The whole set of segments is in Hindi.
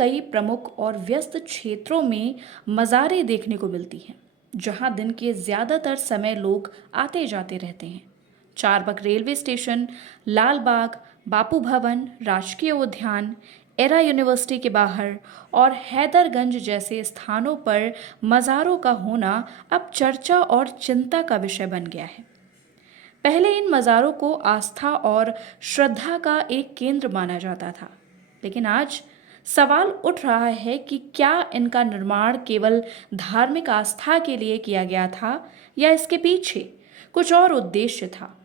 कई प्रमुख और व्यस्त क्षेत्रों में मज़ारें देखने को मिलती हैं, जहां दिन के ज़्यादातर समय लोग आते जाते रहते हैं। चारबाग रेलवे स्टेशन, लाल बाग, बापू भवन, राजकीय उद्यान, एरा यूनिवर्सिटी के बाहर और हैदरगंज जैसे स्थानों पर मज़ारों का होना अब चर्चा और चिंता का विषय बन गया है। पहले इन मज़ारों को आस्था और श्रद्धा का एक केंद्र माना जाता था, लेकिन आज सवाल उठ रहा है कि क्या इनका निर्माण केवल धार्मिक आस्था के लिए किया गया था या इसके पीछे कुछ और उद्देश्य था।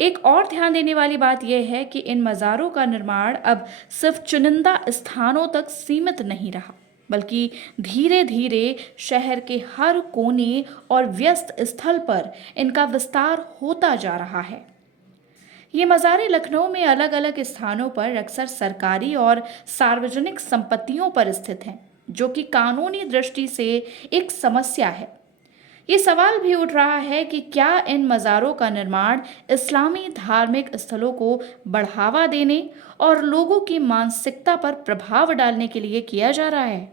एक और ध्यान देने वाली बात यह है कि इन मज़ारों का निर्माण अब सिर्फ चुनिंदा स्थानों तक सीमित नहीं रहा, बल्कि धीरे धीरे शहर के हर कोने और व्यस्त स्थल पर इनका विस्तार होता जा रहा है। ये मज़ारें लखनऊ में अलग अलग स्थानों पर अक्सर सरकारी और सार्वजनिक संपत्तियों पर स्थित हैं, जो कि कानूनी दृष्टि से एक समस्या है। ये सवाल भी उठ रहा है कि क्या इन मज़ारों का निर्माण इस्लामी धार्मिक स्थलों को बढ़ावा देने और लोगों की मानसिकता पर प्रभाव डालने के लिए किया जा रहा है।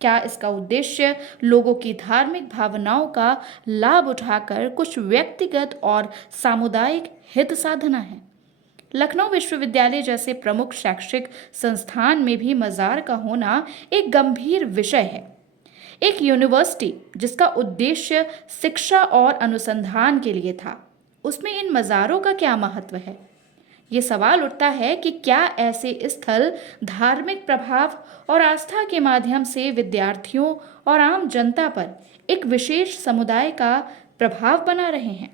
क्या इसका उद्देश्य लोगों की धार्मिक भावनाओं का लाभ उठाकर कुछ व्यक्तिगत और सामुदायिक हित साधना है। लखनऊ विश्वविद्यालय जैसे प्रमुख शैक्षिक संस्थान में भी मज़ार का होना एक गंभीर विषय है। एक यूनिवर्सिटी जिसका उद्देश्य शिक्षा और अनुसंधान के लिए था, उसमें इन मज़ारों का क्या महत्व है। ये सवाल उठता है कि क्या ऐसे स्थल धार्मिक प्रभाव और आस्था के माध्यम से विद्यार्थियों और आम जनता पर एक विशेष समुदाय का प्रभाव बना रहे हैं।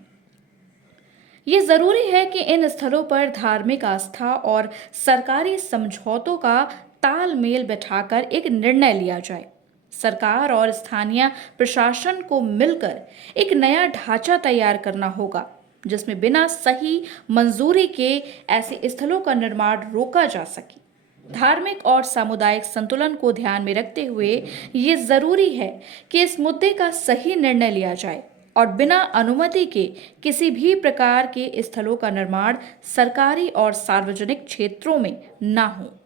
ये जरूरी है कि इन स्थलों पर धार्मिक आस्था और सरकारी समझौतों का तालमेल बैठाकर एक निर्णय लिया जाए। सरकार और स्थानीय प्रशासन को मिलकर एक नया ढांचा तैयार करना होगा, जिसमें बिना सही मंजूरी के ऐसे स्थलों का निर्माण रोका जा सके। धार्मिक और सामुदायिक संतुलन को ध्यान में रखते हुए ये जरूरी है कि इस मुद्दे का सही निर्णय लिया जाए और बिना अनुमति के किसी भी प्रकार के स्थलों का निर्माण सरकारी और सार्वजनिक क्षेत्रों में ना हो।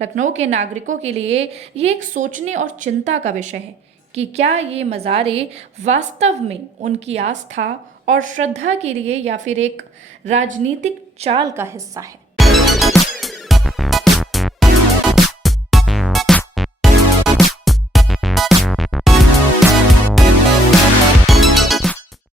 लखनऊ के नागरिकों के लिए ये एक सोचने और चिंता का विषय है कि क्या ये मज़ारें वास्तव में उनकी आस्था और श्रद्धा के लिए या फिर एक राजनीतिक चाल का हिस्सा है।